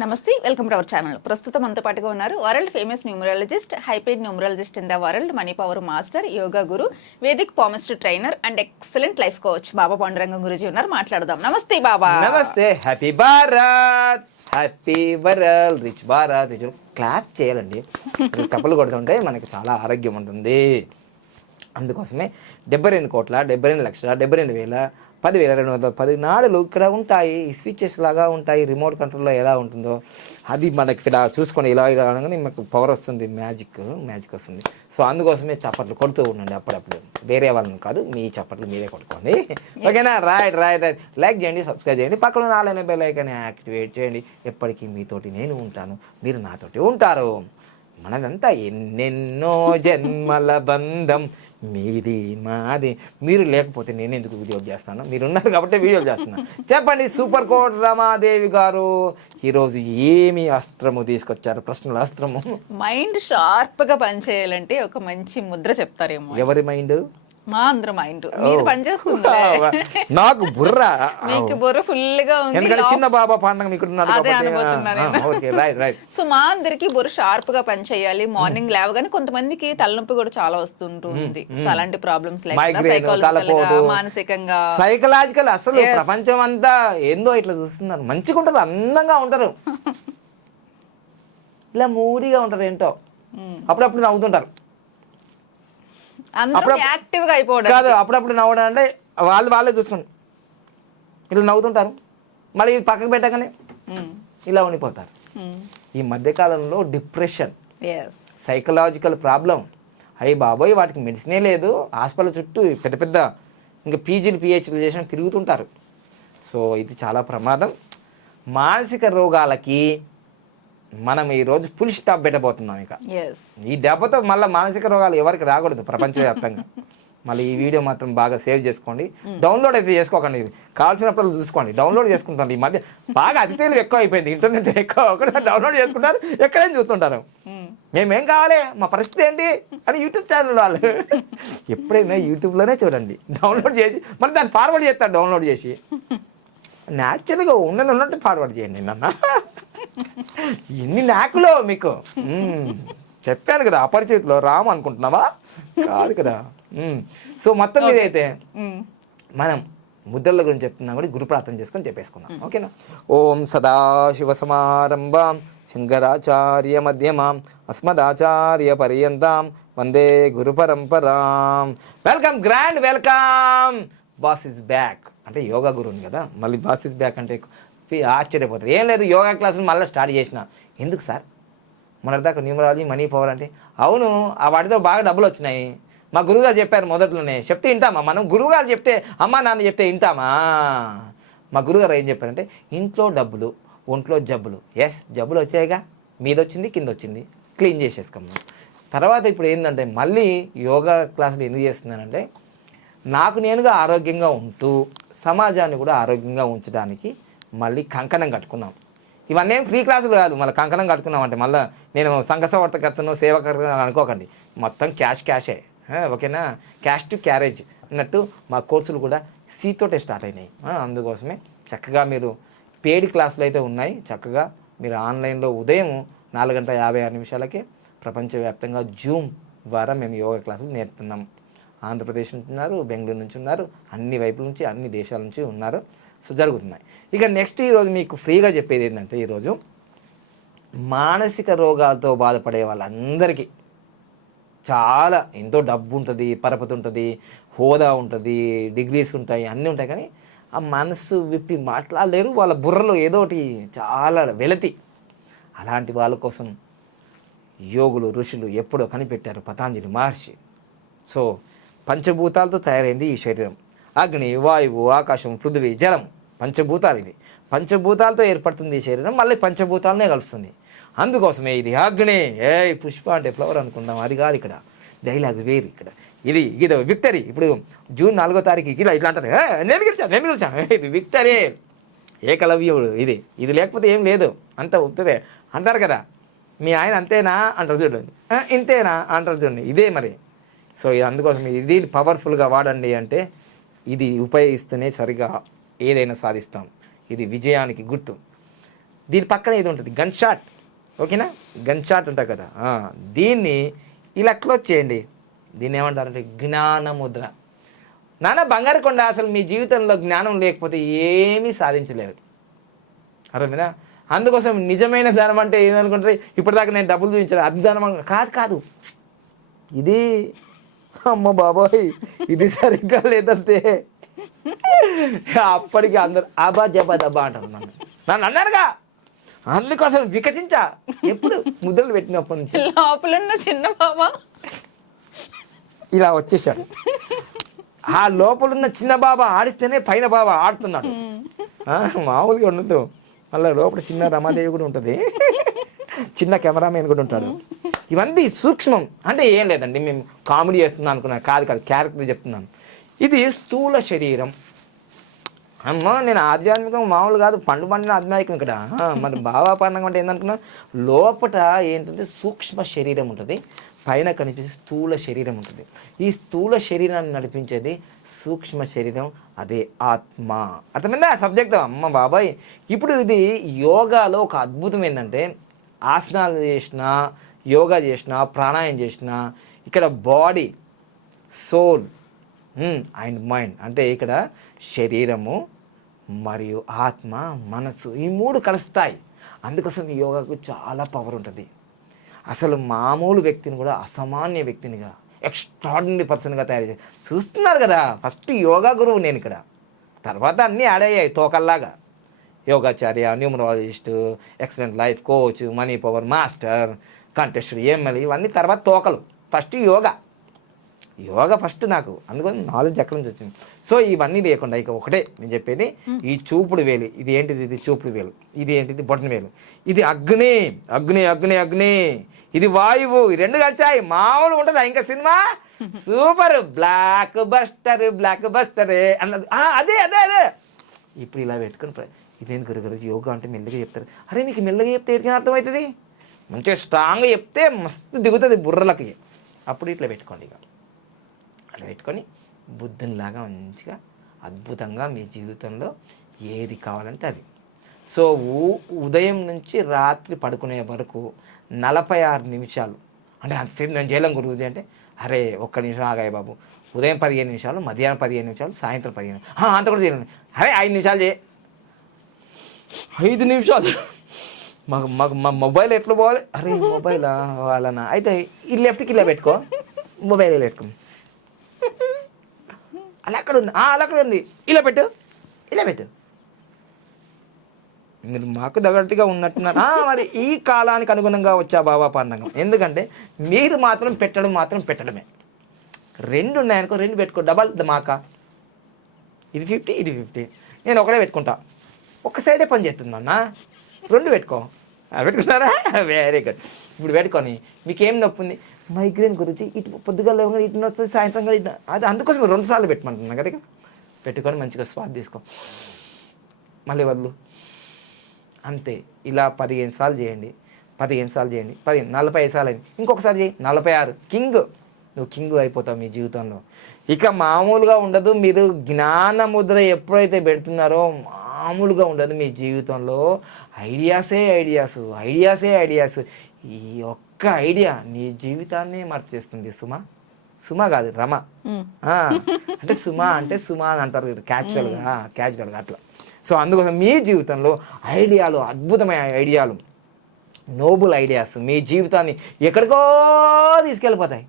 నమస్తే welcome to our channel. ప్రస్తుతం మనతో పాటుగా ఉన్నారు world famous numerologist high paid numerologist in the world money power master yoga guru vedic palmist trainer and excellent life coach Baba Pandurangam గురించి ఉన్నారు. మాట్లాడదాం. నమస్తే బాబా. నమస్తే. Happy Bharat happy world rich Bharat clap చేయాలండి. చప్పలు కొడుతుంటే మనకి చాలా ఆరోగ్యం ఉంటుంది. అందుకోసమే డెబ్బై రెండు కోట్ల డెబ్బై రెండు లక్షల డెబ్బై రెండు వేల పదివేల రెండు వందల పది నాడులు ఇక్కడ ఉంటాయి. స్విచ్చెస్ లాగా ఉంటాయి. రిమోట్ కంట్రోల్లో ఎలా ఉంటుందో అది మనకి ఇక్కడ చూసుకొని ఇలా ఇలా అనగానే మనకు పవర్ వస్తుంది మ్యాజిక్ మ్యాజిక్ వస్తుంది. సో అందుకోసమే చప్పట్లు కొడుతూ ఉండండి అప్పుడప్పుడు. వేరే వాళ్ళని కాదు మీ చప్పట్లు మీరే కొట్టుకోండి. ఓకేనా రైట్ రైట్ రైట్ లైక్ చేయండి సబ్స్క్రైబ్ చేయండి. పక్కన నాలుగు బెల్ ఐకాన్ యాక్టివేట్ చేయండి. ఎప్పటికీ మీతోటి నేను ఉంటాను. మీరు నాతోటి ఉంటారు. మనదంతా ఎన్నెన్నో జన్మల బంధం. మీది మాది. మీరు లేకపోతే నేను ఎందుకు వీడియో చేస్తాను? మీరు ఉన్నారు కాబట్టి వీడియో చేస్తున్నాను చెప్పండి సూపర్ కోట్ రమాదేవి గారు. ఈరోజు ఏమి అస్త్రము తీసుకొచ్చారు? ప్రశ్నల అస్త్రము. మైండ్ షార్ప్గా పనిచేయాలంటే ఒక మంచి ముద్ర చెప్తారేమో ఎవరి మైండ్? మా అందరి మైండ్. మీది పనిచేస్తుంది నాకు బుర్ర. మీకు బుర్ర ఫుల్గా ఉంది. ఎందుకంటే చిన్న బాబా పండుగ మీకు అదే అనుకుంటున్నాను సో మా అందరికి బుర్ర షార్ప్గా పనిచేయాలి మార్నింగ్ లేవగానే కొంతమందికి తలనొప్పి కూడా చాలా వస్తుంటుంది. అలాంటి ప్రాబ్లమ్స్ మానసికంగా. సైకలాజికల్ అసలు ప్రపంచం అంతా ఏందో ఇట్లా చూస్తున్నారు. మంచిగా ఉంటారు అందంగా ఉంటారు. ఇలా మూడీగా ఉంటారు ఏంటో. అప్పుడప్పుడు నవ్వుతుంటారు. కాదు అప్పుడప్పుడు నవ్వడం అంటే వాళ్ళు వాళ్ళే చూసుకోండి. ఇలా నవ్వుతుంటారు. మరి ఇది పక్కకు పెట్టగానే ఇలా ఉండిపోతారు. ఈ మధ్యకాలంలో డిప్రెషన్. సైకలాజికల్ ప్రాబ్లం అయ్యి బాబోయ్ వాటికి మెడిసినే లేదు. హాస్పిటల్ చుట్టూ పెద్ద పెద్ద ఇంకా పీజీలు పిహెచ్లు చేసిన తిరుగుతుంటారు. సో ఇది చాలా ప్రమాదం. మానసిక రోగాలకి మనం ఈరోజు ఫుల్ స్టాప్ పెట్టబోతున్నాం ఇక. ఈ దెబ్బతో మళ్ళీ మానసిక రోగాలు ఎవరికి రాకూడదు ప్రపంచవ్యాప్తంగా. మళ్ళీ ఈ వీడియో మాత్రం బాగా సేవ్ చేసుకోండి. డౌన్లోడ్ అయితే చేసుకోకండి. ఇది కావాల్సినప్పుడు చూసుకోండి. డౌన్లోడ్ చేసుకుంటాను ఈ మధ్య. బాగా అతిథులు ఎక్కువ అయిపోయింది. ఇంటర్నెట్ ఎక్కువ ఒకసారి డౌన్లోడ్ చేసుకుంటారు. ఎక్కడైనా చూస్తుంటారు. మేమేం కావాలి? మా పరిస్థితి ఏంటి? అని యూట్యూబ్ ఛానల్ వాళ్ళు. ఎప్పుడైనా యూట్యూబ్లోనే చూడండి. డౌన్లోడ్ చేసి మళ్ళీ దాన్ని ఫార్వర్డ్ చేస్తారు డౌన్లోడ్ చేసి. న్యాచురల్గా ఉన్నది ఉన్నట్టు ఫార్వర్డ్ చేయండి నన్న. ఎన్ని నాకులో మీకు. చెప్పాను కదా అపరిచితిలో రాము అనుకుంటున్నావా? కాదు కదా. సో మొత్తం మీద అయితే మనం ముద్రల గురించి చెప్తున్నాం కూడా గురు ప్రార్థన చేసుకొని చెప్పేసుకుందాం. ఓకేనా? ఓం సదాశివ సమారంభాం శంకరాచార్య మధ్యమాం అస్మదాచార్య పర్యంతాం వందే గురు పరంపరాం. Welcome grand welcome! Boss is back. అంటే యోగా గురువుని కదా. మళ్ళీ బాస్ ఇస్ బ్యాక్ అంటే చెప్పి ఆశ్చర్యపోతారు. ఏం లేదు యోగా క్లాసులు మళ్ళీ స్టార్ట్ చేసిన. ఎందుకు సార్? మన దాకా న్యూమరాలజీ మనీ పవర్ అంటే. అవును ఆ వాటితో బాగా డబ్బులు వచ్చినాయి. మా గురువుగారు చెప్పారు మొదట్లోనే. చెప్తే వింటామా మనం? గురువుగారు చెప్తే అమ్మా నాన్న చెప్తే వింటామా? మా గురువుగారు ఏం చెప్పారంటే ఇంట్లో డబ్బులు ఒంట్లో జబ్బులు. ఎస్ జబ్బులు వచ్చాయిగా. మీద వచ్చింది కింద వచ్చింది. క్లీన్ చేసేసుకున్నాం తర్వాత ఇప్పుడు ఏంటంటే మళ్ళీ యోగా క్లాసులు ఎందుకు చేస్తున్నానంటే నాకు నేనుగా ఆరోగ్యంగా ఉంటూ సమాజాన్ని కూడా ఆరోగ్యంగా ఉంచడానికి మళ్ళీ కంకణం కట్టుకున్నాం ఇవన్నీ ఫ్రీ క్లాసులు కాదు మళ్ళీ కంకణం కట్టుకున్నాం అంటే మళ్ళీ నేను సంఘ సంవర్తకర్తను సేవకర్తను అనుకోకండి. మొత్తం క్యాష్ క్యాషే ఓకేనా? క్యాష్ టు క్యారేజ్ అన్నట్టు మా కోర్సులు కూడా సీతోటే స్టార్ట్ అయినాయి. అందుకోసమే చక్కగా మీరు పేడ్ క్లాసులు అయితే ఉన్నాయి. చక్కగా మీరు ఆన్లైన్లో ఉదయం నాలుగు గంటల యాభై ఆరు నిమిషాలకే ప్రపంచవ్యాప్తంగా జూమ్ ద్వారా మేము యోగా క్లాసులు నేర్పుతున్నాం. ఆంధ్రప్రదేశ్ నుంచి ఉన్నారు బెంగళూరు నుంచి ఉన్నారు అన్ని వైపుల నుంచి అన్ని దేశాల నుంచి ఉన్నారు. సో జరుగుతున్నాయి. ఇక నెక్స్ట్ ఈరోజు మీకు ఫ్రీగా చెప్పేది ఏంటంటే ఈరోజు మానసిక రోగాలతో బాధపడే వాళ్ళందరికీ చాలా ఎంతో డబ్బు ఉంటుంది పరపతి ఉంటుంది హోదా ఉంటుంది డిగ్రీస్ ఉంటాయి అన్నీ ఉంటాయి కానీ ఆ మనసు విప్పి మాట్లాడలేరు. వాళ్ళ బుర్రలో ఏదో ఒకటి చాలా వెలతి. అలాంటి వాళ్ళ కోసం యోగులు ఋషులు ఎప్పుడో కనిపెట్టారు పతాంజలి మహర్షి. సో పంచభూతాలతో తయారైంది ఈ శరీరం. అగ్ని వాయువు ఆకాశం పృథివీ జలం పంచభూతాలు ఇది పంచభూతాలతో ఏర్పడుతుంది ఈ శరీరం మళ్ళీ పంచభూతాలనే కలుస్తుంది. అందుకోసమే ఇది అగ్ని. ఏ పుష్ప అంటే ఫ్లవర్ అనుకుందాం. అది కాదు ఇక్కడ. డైలాగ్ వేరు ఇక్కడ. ఇది ఇది విక్టరీ. ఇప్పుడు జూన్ నాలుగో తారీఖు ఇలా ఇట్లా అంటారు. నేను గెలిచాను నేను గెలిచాను ఇది విక్టరీ. ఏకలవ్యుడు ఇది ఇది లేకపోతే ఏం లేదు. అంత ఉత్తదే అంటారు కదా మీ ఆయన అంతేనా అంటారు చూడండి ఇంతేనా అంటారు చూడండి. ఇదే మరి. సో అందుకోసం ఇది పవర్ఫుల్గా వాడండి అంటే ఇది ఉపయోగిస్తేనే సరిగా ఏదైనా సాధిస్తాం. ఇది విజయానికి గుర్తు. దీని పక్కన ఇది ఉంటుంది గన్ షాట్ ఓకేనా? గన్ షాట్ ఉంటుంది కదా. దీన్ని ఇలా క్లోజ్ చేయండి. దీన్ని ఏమంటారంటే జ్ఞానముద్ర. నాన్న బంగారు కొండ అసలు మీ జీవితంలో జ్ఞానం లేకపోతే ఏమీ సాధించలేరు అర్థమైనా అందుకోసం నిజమైన ధనం అంటే ఏమనుకుంటారు? ఇప్పటిదాకా నేను డబ్బులు చూపించాను అది ధనం కాదు కాదు. ఇది అమ్మ బాబాయ్ ఇది సరిగ్గా లేదంటే అప్పటికి అందరు అబా జబా దబా అంటారు నన్ను. నన్ను అన్నారుగా. అందుకోసం వికసించా. ఎప్పుడు ముద్రలు పెట్టినప్పటి నుంచి. లోపల ఉన్న చిన్న బాబా ఇలా వచ్చేసాడు. ఆ లోపలున్న చిన్న బాబా ఆడిస్తేనే పైన బాబా ఆడుతున్నాడు. మామూలుగా ఉండదు. మళ్ళీ లోపల చిన్న రమాదేవి కూడా ఉంటుంది. చిన్న కెమెరామెన్ కూడా ఉంటాడు. ఇవన్నీ సూక్ష్మం. అంటే ఏం లేదండి మేము కామెడీ చేస్తున్నాం అనుకున్నాను. కాదు కాదు క్యారెక్టర్ చెప్తున్నాను. ఇది స్థూల శరీరం. అమ్మో నేను ఆధ్యాత్మికం మామూలు కాదు పండు పండిన ఆధ్యాత్మికం ఇక్కడ. మరి బాబా పండగ అంటే ఏందనుకున్నా లోపట ఏంటంటే సూక్ష్మ శరీరం ఉంటుంది పైన కనిపించే స్థూల శరీరం ఉంటుంది. ఈ స్థూల శరీరాన్ని నడిపించేది సూక్ష్మ శరీరం అదే ఆత్మ. అర్థమైందా సబ్జెక్ట్? అమ్మ బాబాయ్ ఇప్పుడు ఇది యోగాలో ఒక అద్భుతం ఏంటంటే ఆసనాలు చేసినా యోగా చేసినా ప్రాణాయామం చేసినా ఇక్కడ బాడీ సోల్ అండ్ మైండ్ అంటే ఇక్కడ శరీరము మరియు ఆత్మ మనసు ఈ మూడు కలుస్తాయి. అందుకోసం ఈ యోగాకు చాలా పవర్ ఉంటుంది. అసలు మామూలు వ్యక్తిని కూడా అసామాన్య వ్యక్తినిగా ఎక్స్ట్రాడినరీ పర్సన్గా తయారు చేసి చూస్తున్నారు కదా ఫస్ట్ యోగా గురువు నేను ఇక్కడ. తర్వాత అన్నీ యాడ్ అయ్యాయి తోకల్లాగా. యోగాచార్య numerologist excellent life coach money power master contester MLA ఇవన్నీ తర్వాత తోకలు. ఫస్ట్ యోగా. యోగా ఫస్ట్ నాకు. అందుకని నాలెడ్జ్ ఎక్కడి నుంచి వచ్చింది? సో ఇవన్నీ లేకుండా ఇక ఒకటే నేను చెప్పేది ఈ చూపుడు వేలు. ఇది ఏంటిది? ఇది చూపుడు వేలు. ఇది ఏంటిది? బొటన వేలు. ఇది అగ్ని. అగ్ని అగ్ని అగ్ని. ఇది వాయువు. ఈ రెండు కలిసాయి. మామూలు ఉంటుందా? ఇంకా cinema? Super. Blockbuster blockbuster అన్నది. అదే అదే అదే. ఇప్పుడు ఇలా పెట్టుకుని ఇదేం గురుగారు యోగా అంటే మెల్లగా చెప్తారు. అరే మీకు మెల్లగా చెప్తే ఏంటి అర్థమవుతుంది? మంచిగా స్ట్రాంగ్గా చెప్తే మస్తు దిగుతుంది బుర్రలకి. అప్పుడు ఇట్లా పెట్టుకోండి ఇక. అట్లా పెట్టుకొని బుద్ధునిలాగా మంచిగా అద్భుతంగా మీ జీవితంలో ఏది కావాలంటే అది. సో ఉదయం నుంచి రాత్రి పడుకునే వరకు నలభై ఆరు నిమిషాలు అంటే అంతసేపు నేను చేయలేం గురువుజీ అంటే అరే ఒక్క నిమిషం ఆగాయి బాబు ఉదయం పదిహేను నిమిషాలు మధ్యాహ్నం పదిహేను నిమిషాలు సాయంత్రం పదిహేను అంత కూడా చేయలేను. అరే ఐదు నిమిషాలు చేయ. ఐదు నిమిషాలు. మాకు మాకు మా మొబైల్ ఎట్లా పోవాలి? అరే మొబైల్ వాళ్ళనా? అయితే ఈ లెఫ్ట్కి ఇలా పెట్టుకో. మొబైల్ ఇలా పెట్టుకో. అలా అక్కడ ఉంది. ఆ, అలా అక్కడ ఉంది. ఇలా పెట్టు. ఇలా పెట్టు. మీరు మాకు దగ్గరగా ఉన్నట్టున్నారు. మరి ఈ కాలానికి అనుగుణంగా వచ్చా బాబా పండగం. ఎందుకంటే మీరు మాత్రం పెట్టడం మాత్రం పెట్టడమే. రెండు ఉన్నాయనుకో రెండు పెట్టుకో. డబల్ మాక. ఇది ఫిఫ్టీ ఇది ఫిఫ్టీ నేను ఒకటే పెట్టుకుంటా. ఒక సైడే పని చేస్తుంది అన్న? రెండు పెట్టుకో. పెట్టుకున్నారా? వెరీ గుడ్ ఇప్పుడు పెట్టుకొని. మీకు ఏం నొప్పి ఉంది మైగ్రేన్ గురించి ఇటు పొద్దుగా లేవగానే ఇటు వస్తుంది సాయంత్రం కూడా ఇటు అది అందుకోసం రెండు సార్లు పెట్టమంటున్నాను కదా పెట్టుకొని మంచిగా స్వాద్ తీసుకో. మళ్ళీ వద్దు అంతే. ఇలా పదిహేను సార్లు చేయండి. పదిహేను సార్లు చేయండి. పదిహేను నలభై ఐదు సార్లు అయింది ఇంకొకసారి చేయి. నలభై ఆరు. కింగ్. నువ్వు కింగ్ అయిపోతావు మీ జీవితంలో. ఇక మామూలుగా ఉండదు. మీరు జ్ఞాన ముద్ర ఎప్పుడైతే పెడుతున్నారో మామూలుగా ఉండదు మీ జీవితంలో. ఐడియాసే ఐడియాస్ ఐడియాసే ఐడియాస్. ఈ ఒక్క ఐడియా నీ జీవితాన్ని మార్చేస్తుంది సుమ. సుమ కాదు రమ. అంటే సుమ అంటే సుమ అని అంటారు క్యాచువల్గా క్యాజువల్గా అట్లా. సో అందుకోసం మీ జీవితంలో ఐడియాలు అద్భుతమైన ఐడియాలు నోబుల్ ఐడియాస్ మీ జీవితాన్ని ఎక్కడికో తీసుకెళ్ళిపోతాయి.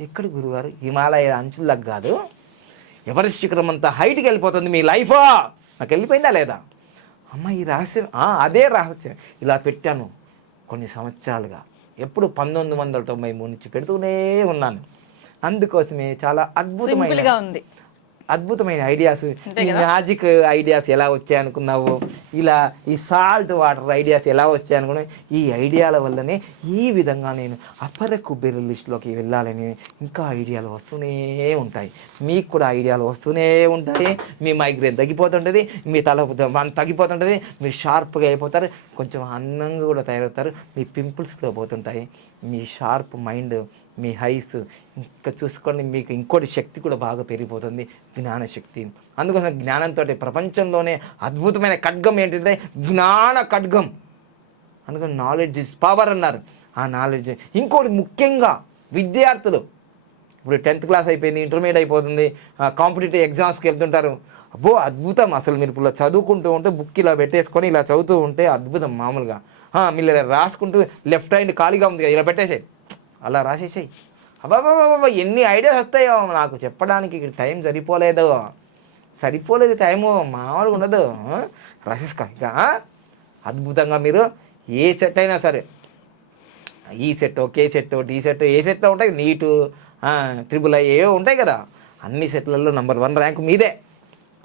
ఎక్కడ గురువారు? హిమాలయ అంచులకు కాదు. ఎవరెస్ట్ శిఖరం అంతా హైట్కి వెళ్ళిపోతుంది మీ లైఫ్? నాకు వెళ్ళిపోయిందా లేదా? అమ్మ ఈ రహస్యం అదే రహస్యం. ఇలా పెట్టాను కొన్ని సంవత్సరాలుగా. ఎప్పుడు పంతొమ్మిది వందల తొంభై మూడు నుంచి పెడుతూనే ఉన్నాను. అందుకోసమే చాలా సింపుల్ అద్భుతమైన ఉంది. అద్భుతమైన ఐడియాస్. ఈ? మ్యాజిక్ ఐడియాస్ ఎలా వచ్చాయి అనుకున్నావు? ఇలా ఈ సాల్ట్ వాటర్ ఐడియాస్ ఎలా వచ్చాయి అనుకున్నావు? ఈ ఐడియాల వల్లనే ఈ విధంగా నేను అపర కుబేర లిస్టులోకి వెళ్ళాలని ఇంకా ఐడియాలు వస్తూనే ఉంటాయి. మీకు కూడా ఐడియాలు వస్తూనే ఉంటాయి. మీ మైగ్రేన్ తగ్గిపోతుంటుంది మీ తల తగ్గిపోతుంటుంది మీరు షార్ప్గా అయిపోతారు కొంచెం అందంగా కూడా తయారవుతారు మీ పింపుల్స్ కూడా పోతుంటాయి. మీ షార్ప్ మైండ్ మీ హైస్ ఇంకా చూసుకోండి మీకు ఇంకోటి శక్తి కూడా బాగా పెరిగిపోతుంది జ్ఞానశక్తి. అందుకోసం జ్ఞానంతో ప్రపంచంలోనే అద్భుతమైన ఖడ్గం ఏంటంటే జ్ఞాన ఖడ్గం. అందుకని నాలెడ్జ్ ఇస్ పవర్ అన్నారు. ఆ నాలెడ్జ్ ఇంకోటి ముఖ్యంగా విద్యార్థులు. ఇప్పుడు టెన్త్ క్లాస్ అయిపోయింది ఇంటర్మీడియట్ అయిపోతుంది కాంపిటేటివ్ ఎగ్జామ్స్కి వెళ్తుంటారు. అబ్బో అద్భుతం. అసలు మీరు ఇప్పుడు ఇలా చదువుకుంటూ ఉంటే బుక్ ఇలా పెట్టేసుకొని ఇలా చదువుతూ ఉంటే అద్భుతం మామూలుగా. మీరు రాసుకుంటూ లెఫ్ట్ హ్యాండ్ ఖాళీగా ఉంది కదా ఇలా పెట్టేసే అలా రాసేసాయి. అబ్బాబాబా ఎన్ని ఐడియాస్ వస్తాయో నాకు చెప్పడానికి ఇక్కడ టైం సరిపోలేదు. సరిపోలేదు టైము మామూలుగా ఉండదు. రాసేసుకో ఇక అద్భుతంగా మీరు ఏ సెట్ అయినా సరే. ఈ set K set D set ఏ సెట్లో ఉంటాయి? నీటు త్రిబుల్ ఐ ఏవో ఉంటాయి కదా? అన్ని సెట్లలో నెంబర్ వన్ ర్యాంక్ మీదే.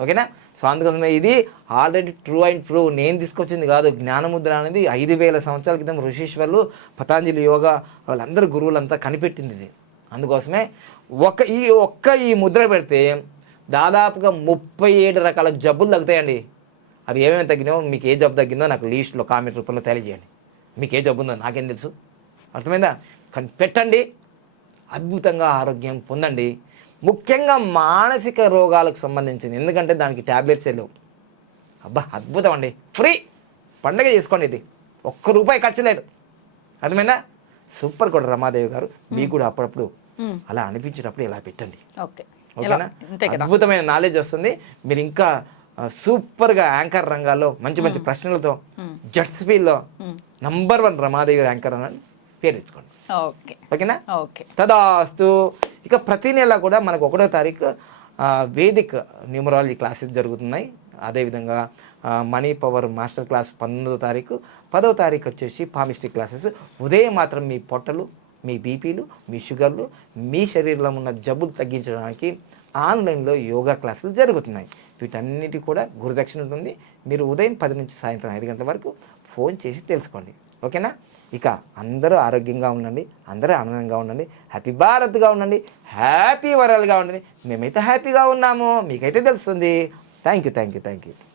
ఓకేనా సో అందుకోసమే ఇది ఆల్రెడీ ట్రూ అండ్ ప్రూ నేను తీసుకొచ్చింది కాదు జ్ఞానముద్ర అనేది ఐదు వేల సంవత్సరాల క్రితం ఋషీశ్వర్లు పతాంజలి యోగా వాళ్ళందరూ గురువులంతా కనిపెట్టింది ఇది. అందుకోసమే ఒక ఈ ఒక్క ఈ ముద్ర పెడితే దాదాపుగా ముప్పై ఏడు రకాల జబ్బులు తగ్గుతాయండి. అవి ఏమేమి తగ్గినాయో మీకు ఏ జబ్బు తగ్గిందో నాకు లీస్ట్లో కామెంట్ రూపంలో తెలియజేయండి. మీకు ఏ జబ్బు ఉందో నాకేం తెలుసు. అర్థమైందా? కానీ పెట్టండి. అద్భుతంగా ఆరోగ్యం పొందండి. ముఖ్యంగా మానసిక రోగాలకు సంబంధించింది. ఎందుకంటే దానికి ట్యాబ్లెట్స్ లేవు. అబ్బా అద్భుతం అండి. ఫ్రీ! పండగ చేసుకోండి ఇది. ఒక్క రూపాయి ఖర్చు లేదు. అర్థమైందా? సూపర్ కూడా రమాదేవి గారు మీకు కూడా అప్పుడప్పుడు. అలా అనిపించేటప్పుడు ఇలా పెట్టండి. ఓకే. ఓకేనా? అద్భుతమైన నాలెడ్జ్ వస్తుంది. మీరు ఇంకా సూపర్గా యాంకర్ రంగాల్లో మంచి మంచి ప్రశ్నలతో జట్స్ ఫీల్లో నంబర్ వన్ రమాదేవి యాంకర్ అని పేరు ఇచ్చుకోండి ఓకే. ఓకేనా? ఓకే. తదాస్తు. ఇక ప్రతి నెల కూడా మనకు ఒకటో తారీఖు వేదిక్ న్యూమరాలజీ క్లాసెస్ జరుగుతున్నాయి. అదేవిధంగా మనీ పవర్ మాస్టర్ క్లాస్ పంతొమ్మిదో తారీఖు పదో తారీఖు వచ్చేసి పామిస్ట్రీ క్లాసెస్. ఉదయం మాత్రం మీ పొట్టలు మీ బీపీలు మీ షుగర్లు మీ శరీరంలో ఉన్న జబ్బులు తగ్గించడానికి ఆన్లైన్లో యోగా క్లాసులు జరుగుతున్నాయి. వీటన్నిటి కూడా గురుదక్షిణ ఉంటుంది. మీరు ఉదయం పది నుంచి సాయంత్రం ఐదు గంటల వరకు ఫోన్ చేసి తెలుసుకోండి. ఓకేనా? ఇక అందరూ ఆరోగ్యంగా ఉండండి అందరూ ఆనందంగా ఉండండి హ్యాపీ భారత్గా ఉండండి హ్యాపీ వరల్డ్గా ఉండండి. మేమైతే హ్యాపీగా ఉన్నాము మీకైతే తెలుస్తుంది. Thank you thank you thank you